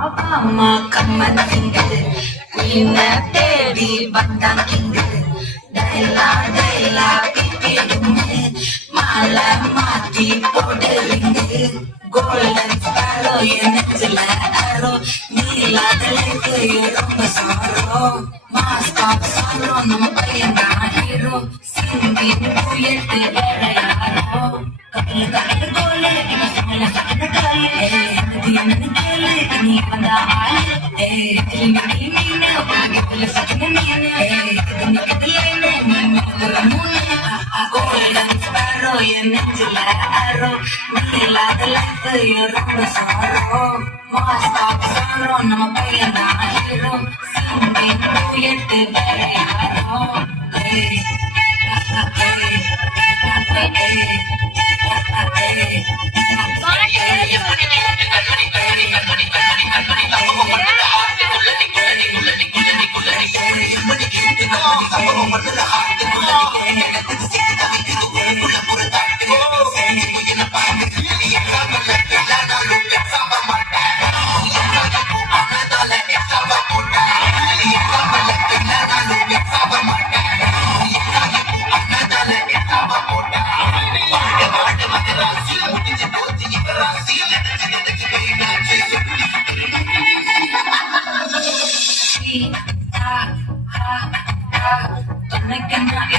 அம்மா கம்மன் திங்கு குயின தேடி வந்தான் கிங்கு டைலா டைலா பிப்பிடுங்க மாலை மாத்தி போடுறீங்க கோல்டன் ஸ்பாரோ என் நெஞ்சில அரோ நீலாத லைஃப் ரொம்ப சாரோ மாஸ்டாப் சாரோ நம்ம பையன் தான் ஹீரோ சிங்கிங் டூயட் வேற யாரோ கப்பல கப்பல கோலே இவ சமல சகல காலே எனக்கு கேளு நீ வந்தா ஆளு கிளிமணி மீன உலகத்துல சகல மீன நீ கதலைன நீ மேல மூணு கோல்டன் ஸ்பாரோ என் நெஞ்சில அரோ நீலாத லைஃப் ரொம்ப சாரோ மாஸ்டாப் சாரோ நம்ம பையன் தான் ஹீரோ சிங்கிங் டூயட் வேற யாரோ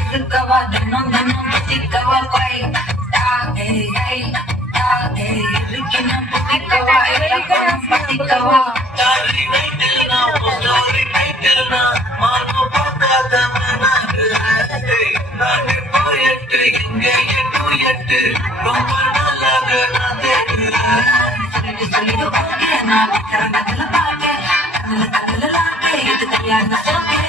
இருக்கவா தினம் தினம் புத்திக்கவா கொய் இருக்கணும் புத்திக்கவா இருக்கணும் புத்திக்கவா தாரி நைட்டில்னா போஸ்டோரி நைட்டில்னா மானோ பார்க்காத மனாரு நானே போயிட்டு இங்க எட்டு எட்டு ரொம்ப நல்லாக நான் தேடுறேன் சொல்லிட்டு வாங்க நான் விக்கிறேன் பாக்க கண்ணுல கண்ணுல லாக்க இது கல்யாணம் சோக்கே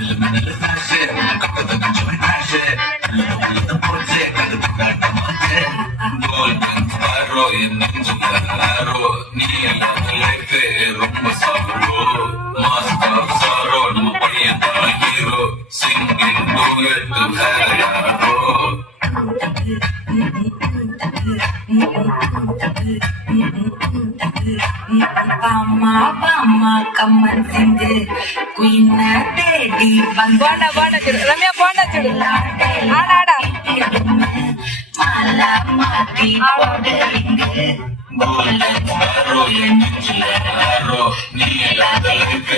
மின்னல தாஷே கட்டத கஞ்சமே தாஷே நல்ல போச்சே கடுத்து காட்ட மாட்டே கோல்டன் ஸ்பாரோ என் நெஞ்சில ஆரோ நீ இல்லாத லைஃப் ரொம்ப சாரோ மாஸ்டர் சாரோ நம்ம பையன் தான் ஹீரோ சிங்கிங் டூயட் வேற யாரோ பாமா பாமா கம்மன் சிங்கு குயின தேடி போண்டா போண்டா சுடு ரம்யா போண்டா சுடு ஆடா ஆடா மாலை மாத்தி போடுறீங்க கோல்டன் ஸ்பாரோ என் நெஞ்சில அரோ நீ இல்லாத லைஃப்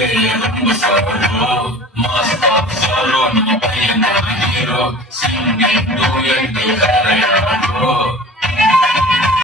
ரொம்ப சாரோ மாஸ்டர் சாரோ நம்ம பையன் தான் ஹீரோ சிங்கிங் டூயட் வேற யாரோ